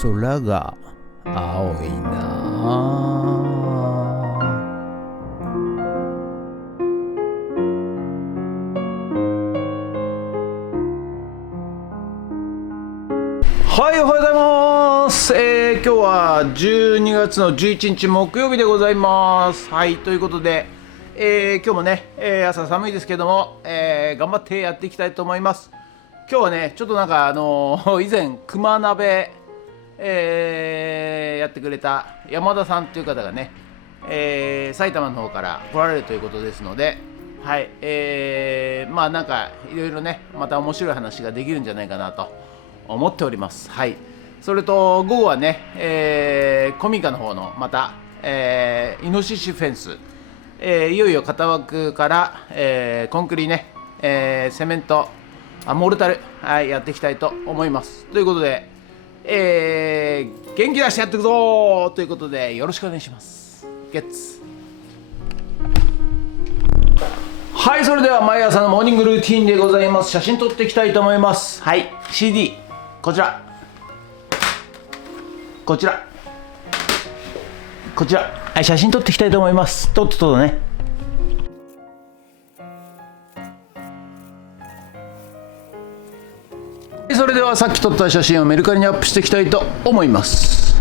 空が青いな。はい、おはようございます。今日は12月の11日木曜日でございます。はい、ということで、今日もね、朝寒いですけども、頑張ってやっていきたいと思います。今日はね、ちょっとなんか以前熊鍋、やってくれた山田さんという方がね、埼玉の方から来られるということですので、はい、まあなんかいろいろね、また面白い話ができるんじゃないかなと思っております。はい。それと午後はね、コミカの方のまた、イノシシフェンス、いよいよ型枠から、コンクリね、セメント、モルタル、はい、やっていきたいと思います。ということで、元気出してやっていくぞということでよろしくお願いします。ゲッツ。はい、それでは毎朝のモーニングルーティンでございます。写真撮っていきたいと思います。はい、CD こちらこちらこちら、はい、写真撮っていきたいと思います。とっととね。それではさっき撮った写真をメルカリにアップしていきたいと思います。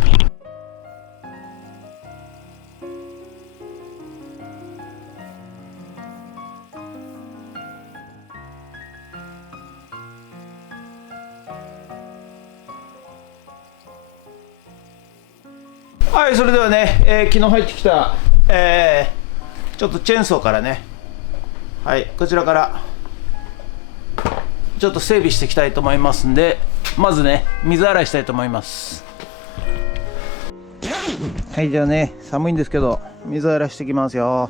はい、それではね、昨日入ってきた、ちょっとチェーンソーからね、はい、こちらからちょっと整備していきたいと思いますんで、まずね、水洗いしたいと思います。はい、じゃあね、寒いんですけど水洗いしていきますよ。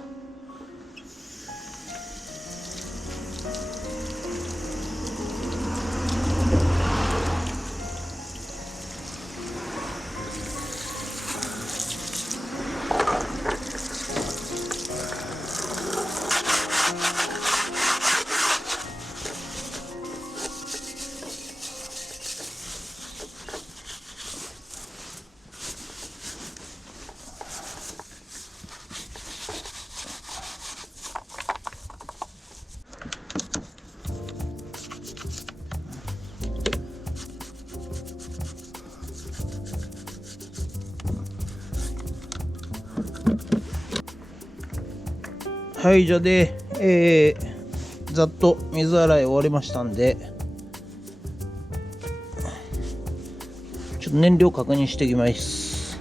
はい、じゃあで、ざっと水洗い終わりましたんで、ちょっと燃料確認していきます。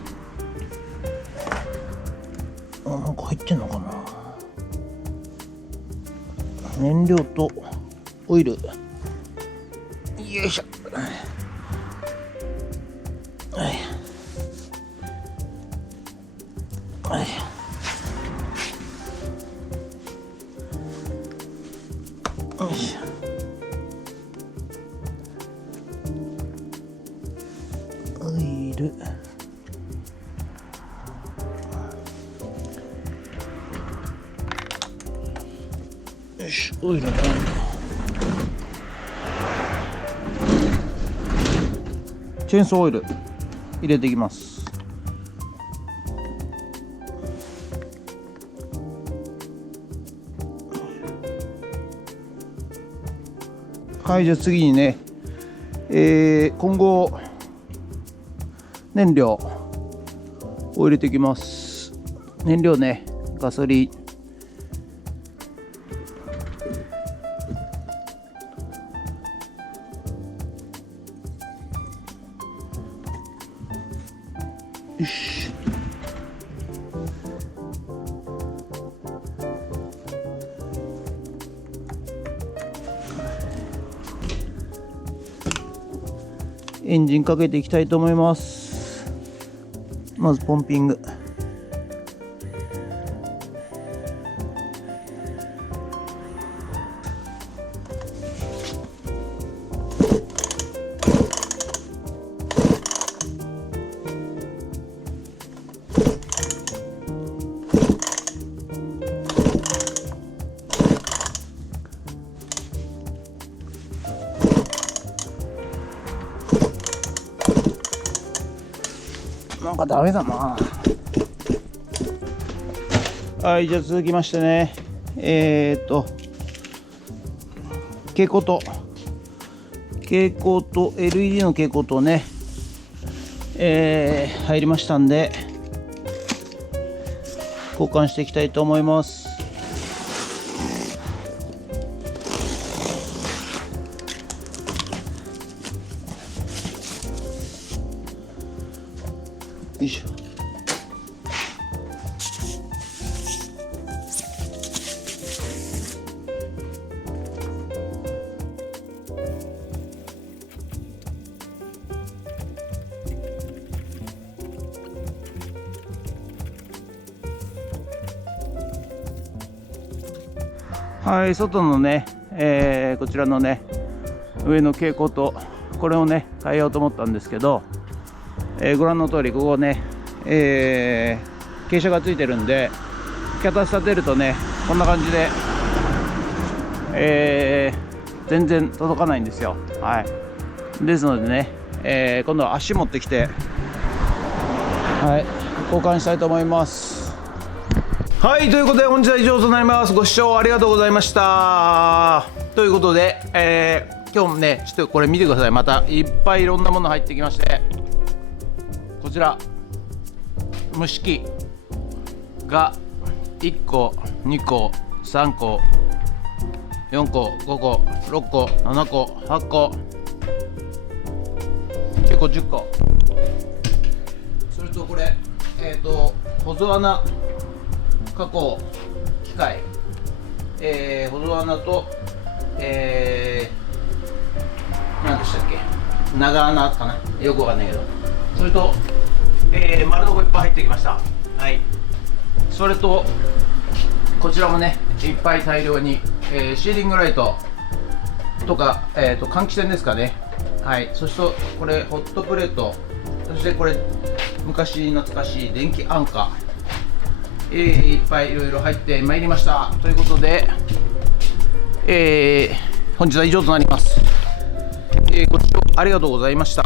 なんか入ってんのかな。燃料とオイル、よいしょ。はいはい、よいしょ。オイル、よし、オイルね。チェーンソーオイル入れていきます。はい、じゃあ次にね、今後燃料を入れていきます。燃料ね、ガソリン、よし。エンジンかけていきたいと思います。まずポンピング。かダメだな。はい、じゃあ続きましてね、蛍光灯 LED の蛍光灯ね、入りましたんで交換していきたいと思います。よいしょ。はい、外のね、こちらのね上の蛍光灯、これをね変えようと思ったんですけど、ご覧の通りここね、傾斜がついてるんで、脚立立てるとねこんな感じで、全然届かないんですよ。はい、ですのでね、今度は足持ってきて、はい、交換したいと思います。はい、ということで本日は以上となります。ご視聴ありがとうございました。ということで、今日もねちょっとこれ見てください。またいっぱいいろんなもの入ってきまして、こちら蒸し器が1個2個3個4個5個6個7個8個結構10個、それとこれ保存穴加工機械、保存穴と何でしたっけ、長穴かな、よくわかんないけど、それと、丸のこいっぱい入ってきました。はい、それとこちらもねいっぱい大量に、シーリングライトとか、換気扇ですかね。はい、そしてこれホットプレート、そしてこれ昔懐かしい電気安価、いっぱいいろいろ入ってまいりました。ということで、本日は以上となります。ご視聴ありがとうございました。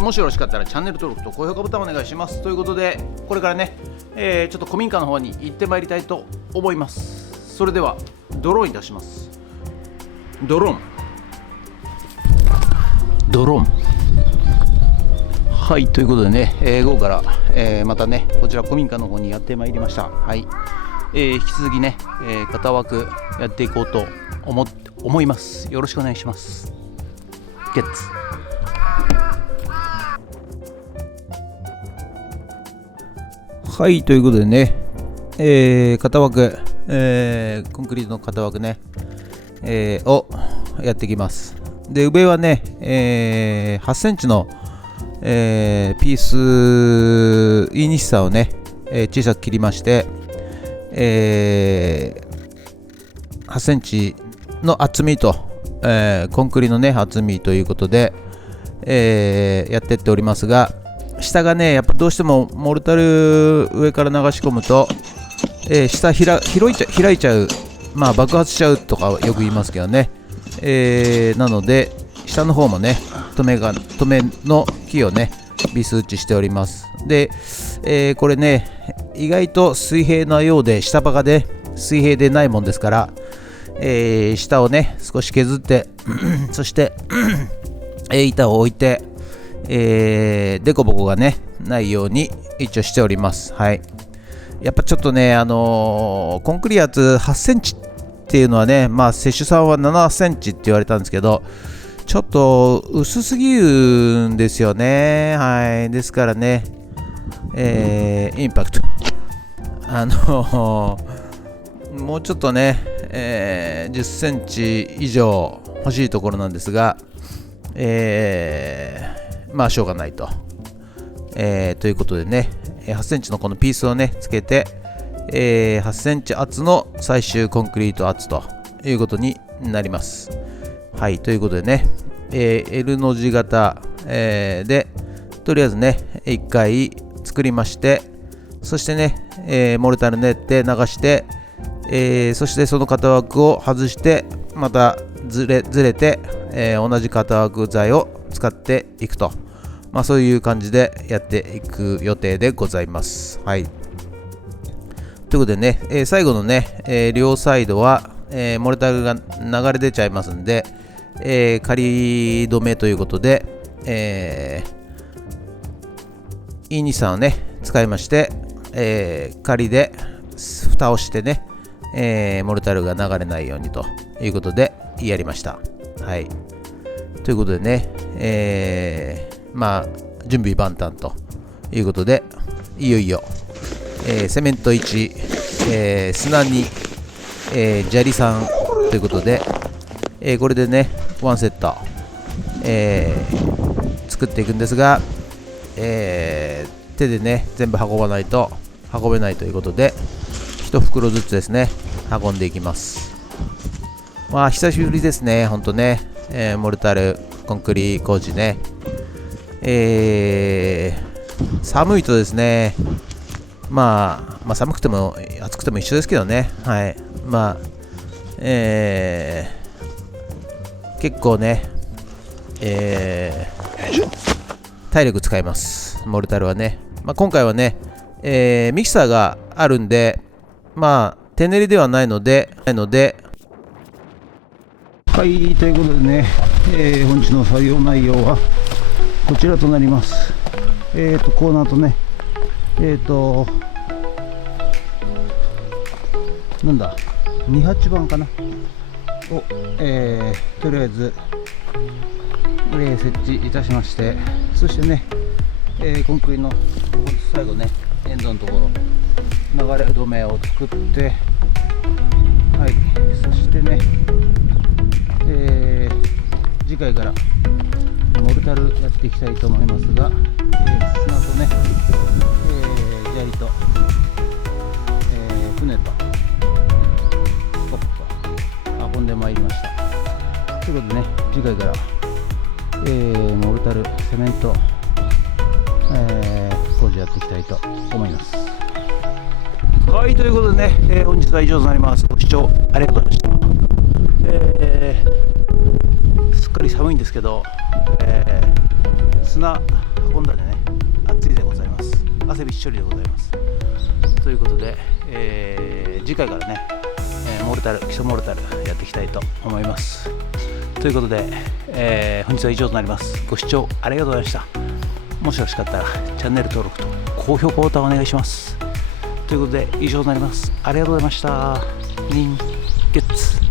もしよろしかったらチャンネル登録と高評価ボタンお願いします。ということでこれからね、ちょっと古民家の方に行ってまいりたいと思います。それではドローンいたします。ドローンはい、ということでね、午後から、またねこちら古民家の方にやってまいりました。はい、引き続きね、型枠やっていこうと思います。よろしくお願いします。ゲッツ。はい、ということでね、型枠、コンクリートの型枠ね、をやっていきます。で、上はね、8センチの、ピースイニシサをね、小さく切りまして、8センチの厚みと、コンクリのね厚みということで、やってっておりますが、下がねやっぱどうしてもモルタル上から流し込むと、下開いちゃう、まあ爆発しちゃうとかよく言いますけどね、なので下の方もね留めの木をねビス打ちしております。で、これね意外と水平なようで下バカで水平でないもんですから、下をね少し削ってそして板を置いて、デコボコがねないように一応しております。はい、やっぱちょっとねコンクリ圧8センチっていうのはね、まあ施主さんは7センチって言われたんですけど、ちょっと薄すぎるんですよね。はい、ですからね、インパクトもうちょっとね、10センチ以上欲しいところなんですが、まあしょうがないと、ということでね8センチのこのピースをねつけて、8センチ厚の最終コンクリート厚ということになります。はい、ということでね、L の字型、でとりあえずね1回作りまして、そしてね、モルタル練って流して、そしてその型枠を外してまたずれて、同じ型枠材を使っていくとそういう感じでやっていく予定でございます。はい。ということでね、最後のね、両サイドは、モルタルが流れ出ちゃいますんで、仮止めということで、E23 をね、使いまして、仮で蓋をしてね、モルタルが流れないようにということでやりました。はい。ということでね、準備万端ということで、いよいよ、セメント1、砂2、砂利3ということで、これでね、ワンセット、作っていくんですが、手でね、全部運べないということで、1袋ずつですね、運んでいきます。久しぶりですね、ほんとね、モルタル、コンクリ工事ね。寒いとですね、寒くても暑くても一緒ですけどね、はい。結構ね、体力使います、モルタルはね。今回はね、ミキサーがあるんで、手練りではないので、はい、ということでね、本日の作業内容はこちらとなります。コーナーとね、28番かなを、とりあえず、設置いたしまして、そしてね、コンクリの最後ね、エンドのところ流れ止めを作って、はい、そしてね、次回からモルタルやっていきたいと思いますが、砂とね、砂利と、船とスコップと運んでまいりました。ということでね、次回から、モルタルセメント、工事やっていきたいと思います。はい、ということでね、本日は以上となります。ご視聴ありがとうございました。すっかり寒いんですけど、砂運んだでね、暑いでございます。汗びっしょりでございます。ということで、次回からね、モルタル、基礎モルタルやっていきたいと思います。ということで、本日は以上となります。ご視聴ありがとうございました。もしよろしかったらチャンネル登録と高評価ボタンをお願いします。ということで以上となります。ありがとうございました。ニンゲッツ。